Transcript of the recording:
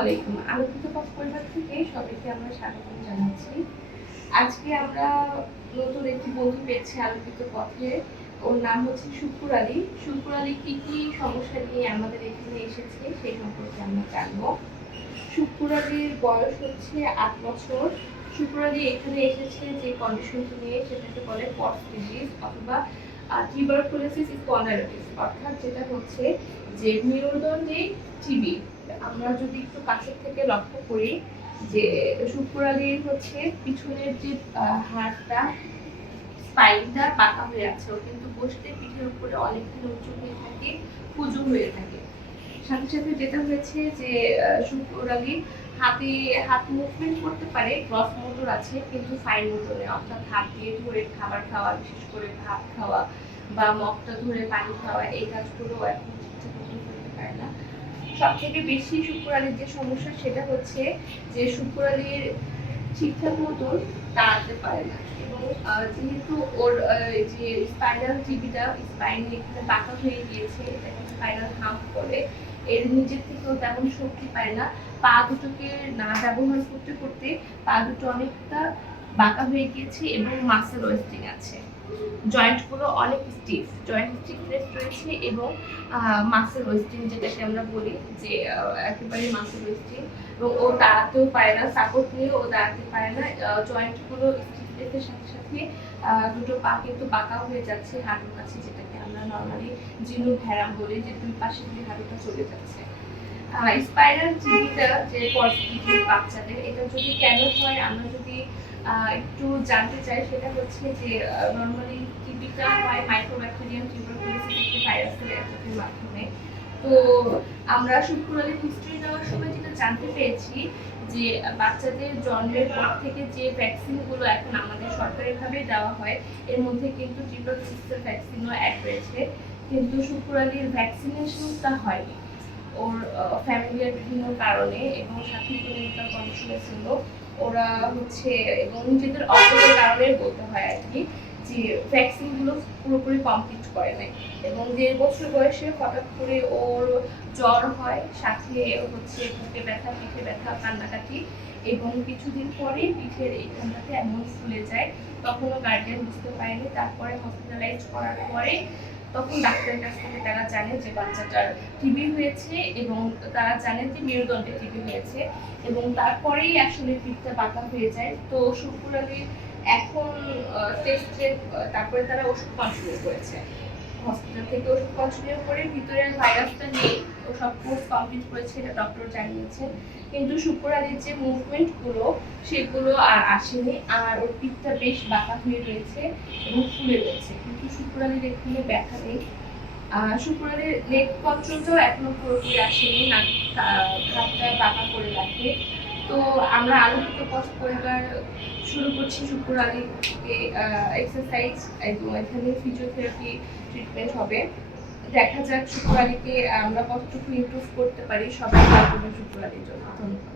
আলাইকুম। আলোকিত পথ পরিবার থেকে সবাইকে আমরা স্বাগতম জানাচ্ছি। আজকে আমরা নতুন একটি বন্ধু পেয়েছি আলোকিত পথে। ওর নাম হচ্ছে শুকুর আলী। শুকুর আলী কি সমস্যা নিয়ে আমাদের এখানে এসেছে সেই সম্পর্কে আমরা জানবো। শুকুর আলীর বয়স হচ্ছে ৮ বছর। শুকুর আলী এখানে এসেছে যে কন্ডিশনটি নিয়ে, সেটাকে বলে পটস ডিজিজ অথবা টিউবারকুলোসিস স্পন্ডাইলাইটিস, অর্থাৎ যেটা হচ্ছে যে মেরুদণ্ডে টিবি। আমরা যদি একটু কাছের থেকে লক্ষ্য করি যে শুকুর আলীর হচ্ছে পিছনের যে হাড়টা, স্পাইনটা বাঁকা হয়ে আছে। ও কিন্তু বসতে পিঠের উপরে অনেকখানি উঁচু হয়ে থাকে, কুজু হয়ে থাকে। সাথে সাথে যেটা হয়েছে যে শুকুর আলী হাত মুভমেন্ট করতে পারে, গ্রস মোটর আছে, কিন্তু ফাইন মোটর নেই। অর্থাৎ হাত দিয়ে ধরে খাবার খাওয়া, বিশেষ করে ভাত খাওয়া বা মগটা ধরে পানি খাওয়া, এই কাজগুলো এখন ঠিকঠাক মতো করতে পারে না। সব থেকে বেশি শুকুর আলীর যে সমস্যা সেটা হচ্ছে যে শুকুর আলীর ঠিকঠাক মতো দাঁড়াতে পারে না। এবং যেহেতু ওর যে স্পাইনাল টিবিটা স্পাইনে এখানে বাঁকা হয়ে গিয়েছে, এটাকে স্পাইনাল হাম্প বলে, এর নিজের থেকেও তেমন শক্তি পায় না। পা দুটোকে না ব্যবহার করতে করতে পা দুটো অনেকটা বাঁকা হয়ে গিয়েছে এবং মাসেল ওয়েস্টিং আছে। জয়েন্টগুলো অনেক স্টিফ, জয়েন্ট স্টিফনেস রয়েছে এবং মাসেল ওয়েস্টিং যেটাকে আমরা বলি যে একেবারে মাসেল ওয়েস্টিং। এবং ও দাঁড়াতেও পারে না, সাপোর্ট নিয়ে ও দাঁড়াতে পারে না। জয়েন্টগুলো স্টিফনেসের সাথে সাথে দুটো পা কিন্তু বাঁকা হয়ে যাচ্ছে হাঁটুর কাছে, যেটাকে আমরা নর্মালি জিনু ভেড়াম বলি, যে দুই পাশে দিয়ে হাঁটুটা চলে যাচ্ছে। স্পাইরাল টিবিটা যে পজিটিভ বাচ্চাদের, এটা যদি কেন হয় আমরা যদি একটু জানতে চাই, সেটা হচ্ছে যে নরমালি টিবিটা হয় মাইক্রোব্যাকটেরিয়াম টিউবারকুলোসিস একটি ভাইরাসের অ্যাটাকের মাধ্যমে। তো আমরা শুকুর আলীর হিস্ট্রি নেওয়ার সময় যেটা জানতে পেরেছি যে বাচ্চাদের জন্মের পর থেকে যে ভ্যাকসিনগুলো এখন আমাদের সরকারিভাবে দেওয়া হয়, এর মধ্যে কিন্তু টিউবারকুলোসিসের ভ্যাকসিনও অ্যাড রয়েছে, কিন্তু শুকুর আলীর ভ্যাকসিনেশনটা হয়নি। ওর ফ্যামিলির বিভিন্ন কারণে এবং সাথী পরিণতার কন্ডিশনে ছিল, ওরা হচ্ছে এবং নিজেদের অপরের কারণে বলতে হয় আর কি, যে ভ্যাকসিনগুলো পুরোপুরি কমপ্লিট করে নাই। এবং 1.5 বছর বয়সে হঠাৎ করে ওর জ্বর হয়, সাথে হচ্ছে বুকে ব্যথা, পিঠে ব্যথা, কান্নাকাটি, এবং কিছুদিন পরে পিঠের এইখানটাতে এমন ফুলে যায়। তখনও গার্ডিয়ান বুঝতে পারেনি। তারপরে হসপিটালাইজ করার পরে তখন ডাক্তারের কাছ থেকে তারা জানে যে বাচ্চাটার টিবি হয়েছে এবং তারা জানেন যে মেরুদণ্ডে টিবি হয়েছে, এবং তারপরেই আসলে পিঠটা বাঁকা হয়ে যায়। তো শুকুর আলীর এখন টেস্টে তারপরে তারা ওষুধ কন্টিনিউ করেছে, হসপিটাল থেকে ওষুধ কন্টিনিউ করে ভিতরের ভাইরাসটা নেই, ও সব কোর্স কমপ্লিট করেছে, এটা ডক্টর জানিয়েছেন। কিন্তু শুকুর আলীর যে মুভমেন্টগুলো সেগুলো আর আসেনি, আর ওর পিঠটা বেশ বাঁকা হয়ে রয়েছে এবং ফুলে রয়েছে, কিন্তু শুকুর আলীর এখানে ব্যথা নেই। শুকুর আলীর নেক কন্ট্রোলটাও এখনো পুরোপুরি আসেনি, হাতটা বাঁকা করে রাখে। তো আমরা আলোকিত পথ পরিবার শুরু করছি শুকুর আলীকে এক্সারসাইজ এবং এখানে ফিজিওথেরাপি ট্রিটমেন্ট হবে। দেখা যাক শুকুর আলীকে আমরা কতটুকু ইমপ্রুভ করতে পারি। সবাই শুকুর আলীর জন্য ধন্যবাদ।